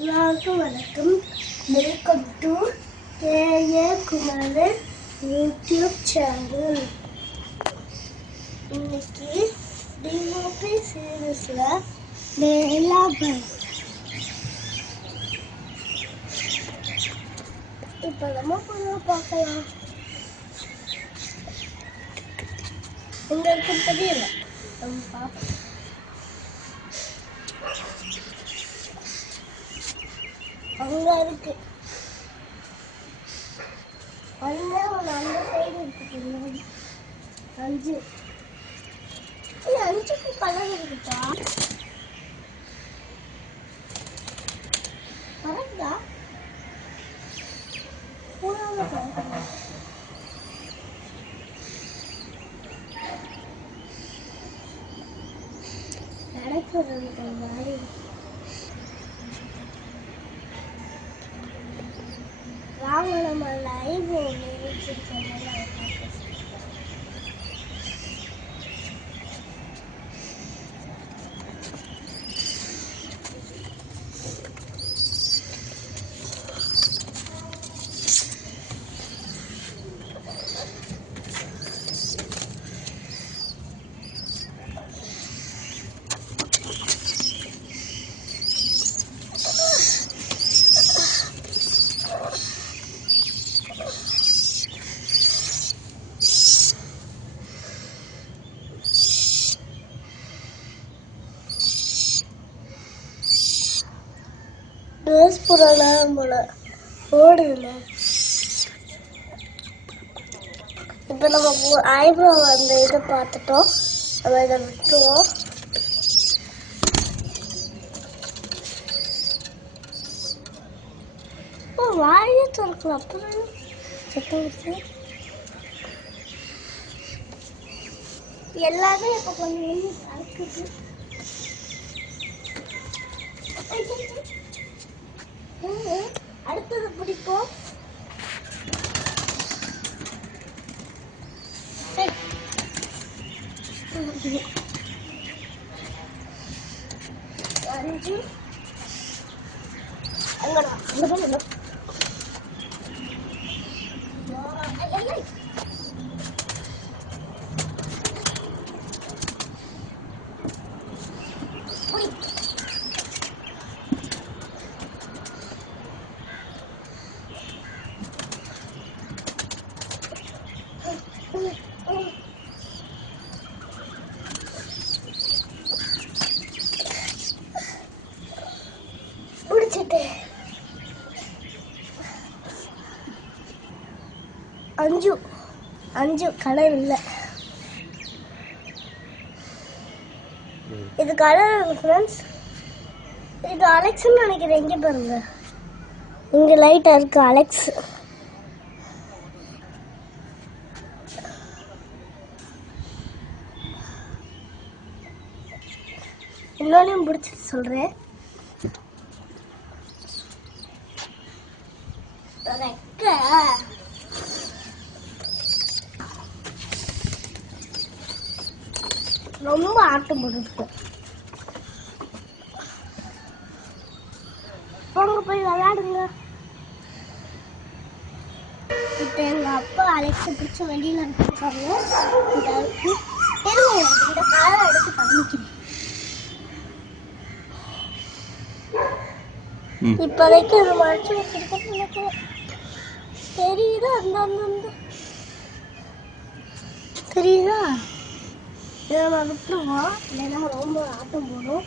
எல்லாருக்கும் வணக்கம். Welcome to KA Kumaran YouTube channel. இன்னைக்கு டிஓபி சீரீஸ்ல வேலாபன். இப்போ நம்ம கொஞ்சம் பார்க்கலாம். உங்களுக்கு தெரியல, நம்ம பார்ப்போம். அங்க இருக்கு, அங்க ஒரு அந்த சைடு இருக்கு. 5 5க்கு கலர் இருக்குப்பா. கரெக்டா? பூராம கரெக்டா? நடக்கிறது மாதிரி வாங்க நம்ம லைவ் யூடியூப் சேனல்ல ட்ரெஸ் போடலாம் போல ஓடுதுல. இப்போ நம்ம ஐப்ரோ அந்த இதை பார்த்துட்டோம். நம்ம இதை விட்டுருவோம். வாயை திறக்கலாம். அப்புறம் சத்தம் வருது. எல்லாமே இப்போ கொஞ்சம் அறுக்குது. அடுத்தது பிடிப்போம். அஞ்சு அங்கடா அங்க முடிச்சிட்டு 5 கலர் இல்லை. இது கலர் ஃப்ரெண்ட்ஸ். இது அலெக்ஸ்ன்னு நினைக்கிறேன். இங்கே பாருங்க, இங்கே லைட்டாக இருக்கு அலெக்ஸ். இன்னொன்னையும் பிடிச்சிட்டு சொல்கிறேன். ரொம்ப ஆட்டம் போட்டுருக்கு. போங்க போய் விளையாடுங்க. இப்போ எங்கள் அப்பா அலெக்ஸை பிடிச்ச வெளியில் இருக்காங்க. இந்த காரை எடுத்து பண்ணிக்கணும். இப்போதைக்கு அது மறைச்சு வச்சிருக்கேன்னு நினைக்கிறேன். தெரியுதா? அந்த தெரியுதா? இதை நம்ம விட்டுருவோம், இல்லைன்னா ரொம்ப ஆட்டம் போடும்.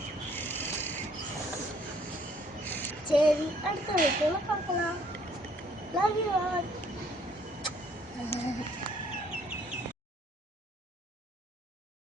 சரி, அடுத்த வீட்டில் பார்க்கலாம். Love you all.